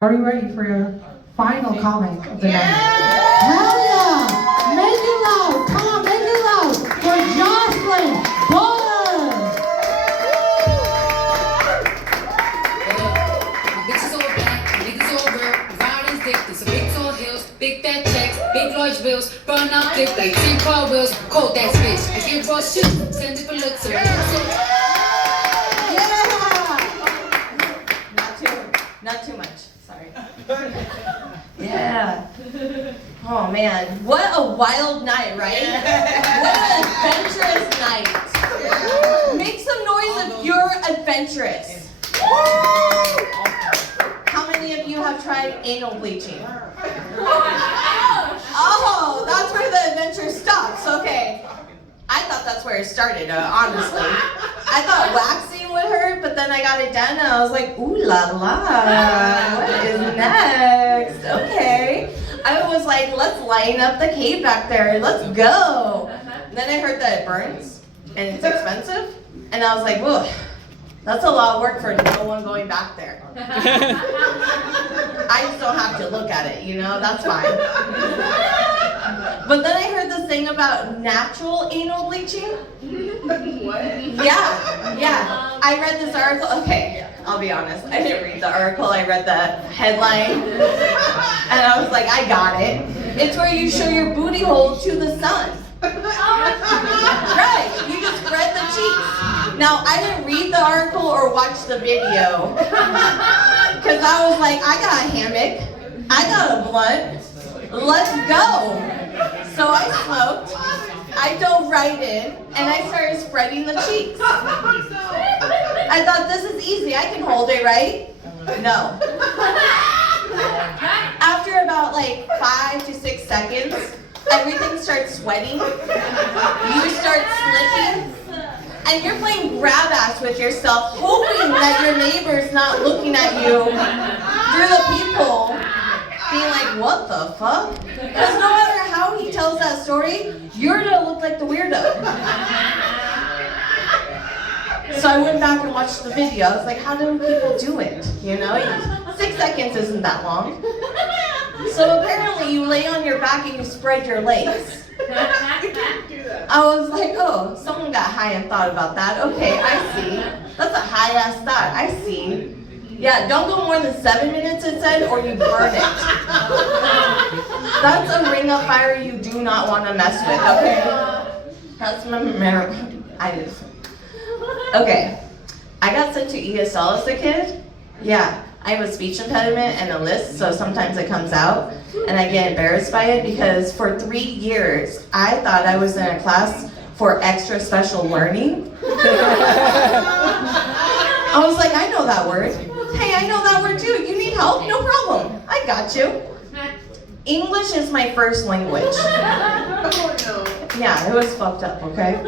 Are you ready for your final comic of the night? Hell yeah! Make it loud! Come on, make it loud for Jocelyn Bowen! Bitches all black, niggas all real, riding dick, there's some big tall hills, big fat checks, big large bills, burn out dick like 10 car wheels, cold ass bitch. I get raw shit, send it for looks, so Not too much. Sorry. Yeah. Oh man, what a wild night, right? What an adventurous night. Make some noise if you're adventurous. How many of you have tried anal bleaching? Oh, that's where the adventure stops. Okay. I thought that's where it started, honestly. I thought waxing would hurt, but then I got it done and I was like, ooh la la, what is next? Okay. I was like, let's line up the cave back there, let's go. And then I heard that it burns and it's expensive, and I was like, whoa, that's a lot of work for no one going back there. I just don't have to look at it, you know, that's fine. But then I heard this thing about natural anal bleaching. What? Yeah. I read this article. Okay, I'll be honest. I didn't read the article. I read the headline. And I was like, I got it. It's where you show your booty hole to the sun. Right. You just spread the cheeks. Now, I didn't read the article or watch the video. Because I was like, I got a hammock. I got a blunt. Let's go. So I smoked, I dove right in, and I started spreading the cheeks. I thought, this is easy, I can hold it, right? No. After about like 5 to 6 seconds, everything starts sweating, you start slipping, and you're playing grab ass with yourself, hoping that your neighbor's not looking at you through the peephole, being like, what the fuck? Because no matter how he tells that story, you're gonna look like the weirdo. So I went back and watched the video. I was like, how do people do it? You know, 6 seconds isn't that long. So apparently you lay on your back and you spread your legs. I was like, oh, someone got high and thought about that. Okay, I see. That's a high ass thought. I see. Yeah, don't go more than 7 minutes, it said, or you burn it. That's a ring of fire you do not want to mess with, okay? That's my Okay, I got sent to ESL as a kid. Yeah, I have a speech impediment and a lisp, so sometimes it comes out, and I get embarrassed by it because for 3 years, I thought I was in a class for extra special learning. I was like, I know that word. Hey, I know that word too. You need help? No problem. I got you. English is my first language. Yeah, it was fucked up, okay?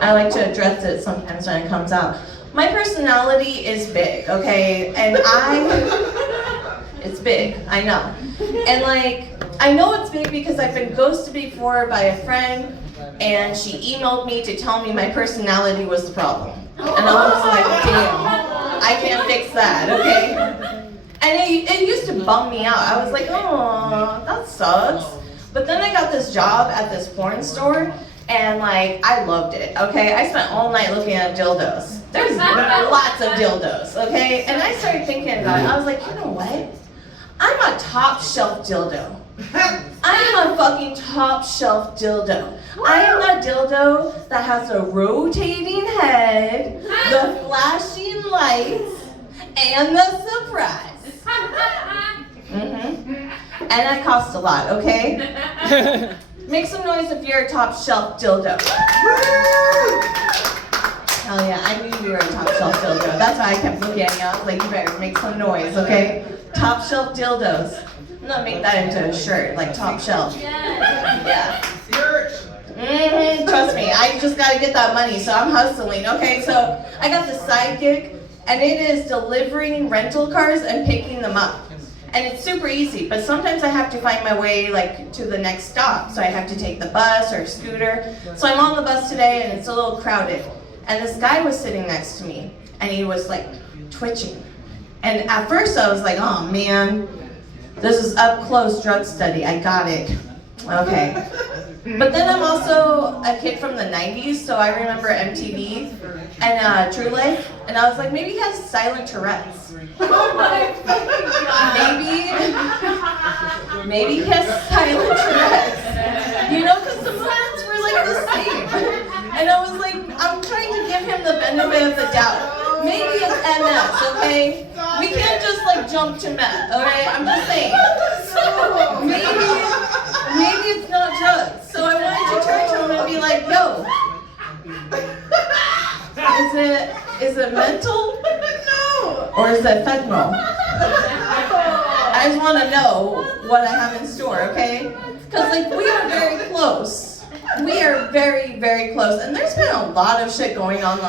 I like to address it sometimes when it comes out. My personality is big, okay? And it's big, I know. And like, I know it's big because I've been ghosted before by a friend, and she emailed me to tell me my personality was the problem. And I was like, damn. I can't fix that, okay? And it used to bum me out. I was like, oh, that sucks. But then I got this job at this porn store, and like, I loved it, okay? I spent all night looking at dildos. There's lots of dildos, okay? And I started thinking about it. I was like, you know what? I'm a top shelf dildo. I am a fucking top shelf dildo. I am that dildo that has a rotating head, the flashing lights, and the surprise. And that costs a lot, okay? Make some noise if you're a top shelf dildo. Hell yeah, I knew you were a top shelf dildo. That's why I kept looking at you. I was like, you better make some noise, okay? Top shelf dildos. I'm gonna make that into a shirt, like top shelf. Yeah. Trust me, I just gotta get that money, so I'm hustling. Okay, so I got the side gig, and it is delivering rental cars and picking them up. And it's super easy, but sometimes I have to find my way like to the next stop. So I have to take the bus or scooter. So I'm on the bus today and it's a little crowded. And this guy was sitting next to me, and he was like twitching. And at first I was like, oh man, this is up close drug study, I got it. Okay. But then I'm also a kid from the 90s, so I remember MTV and True Life, and I was like, maybe he has silent Tourette's. Maybe he has silent Tourette's. You know, because the plans were like the same. And I was like, I'm trying to give him the benefit of the doubt. Maybe it's MS, okay? We can't just like jump to meth, okay? I'm just saying. Maybe it's not drugs. So I wanted to turn to him and be like, yo, is it mental? No. Or is it fentanyl? I just want to know what I have in store, okay? Because like we are very close. We are very, very close. And there's been a lot of shit going on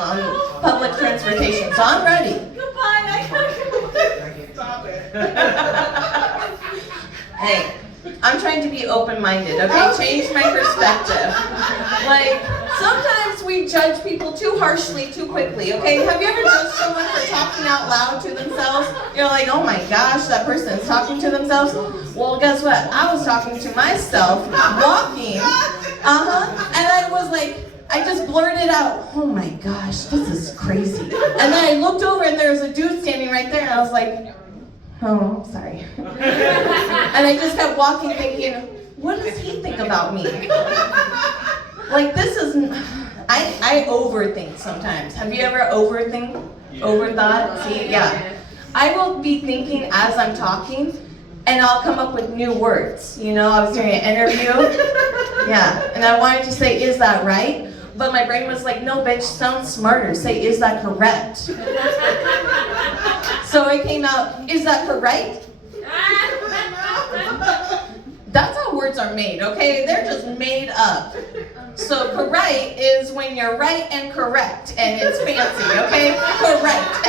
public transportation. So I'm ready. Goodbye. Stop it. Hey, I'm trying to be open-minded, okay? Change my perspective. Like, sometimes we judge people too harshly, too quickly, okay? Have you ever judged someone for talking out loud to themselves? You're like, oh my gosh, that person is talking to themselves? Well, guess what? I was talking to myself, walking, and I was like, I just blurted out, oh my gosh, this is crazy. And then I looked over and there was a dude standing right there, and I was like, oh, sorry. And I just kept walking thinking, what does he think about me? Like this is, I overthink sometimes. Have you ever overthought? See, yeah. I will be thinking as I'm talking, and I'll come up with new words. You know, I was doing an interview, yeah, and I wanted to say, is that right? But my brain was like, no, bitch, sound smarter. Say, is that correct? So it came out, is that correct? That's how words are made, okay? They're just made up. So correct is when you're right and correct, and it's fancy, okay? Correct.